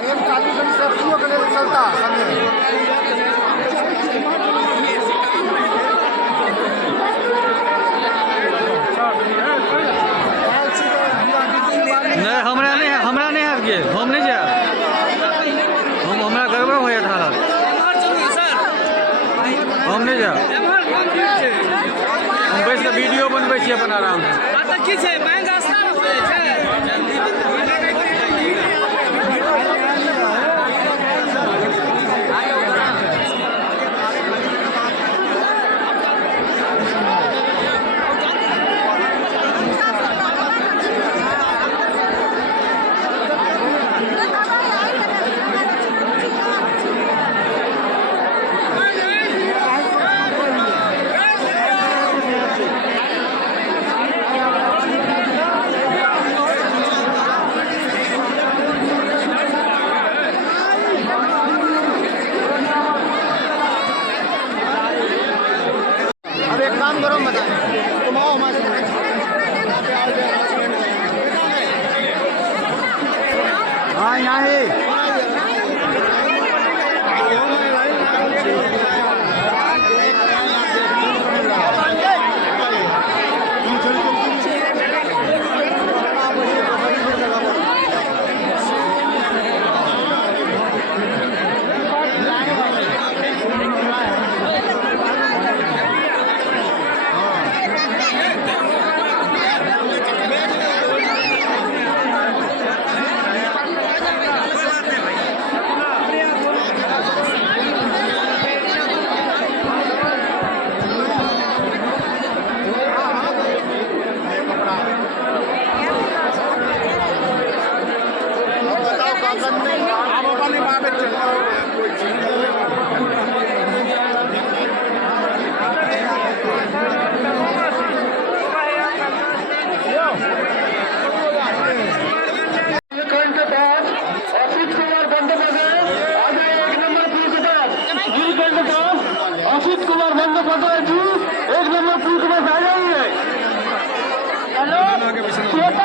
एक चालू करी सब्जियों के लिए चलता नहीं हमरा नहीं है ये हम नहीं जाए हम हमरा गड़बड़ हो जाता हालत हम नहीं जाए हम बैस के वीडियो बनबै छी अपन आराम से काम करो बताएं तुम आओ हमारे हाँ यहाँ ही असित कुमार बंदोपाध्याय जी 1 नंबर पुल के पास आ जाइए। हेलो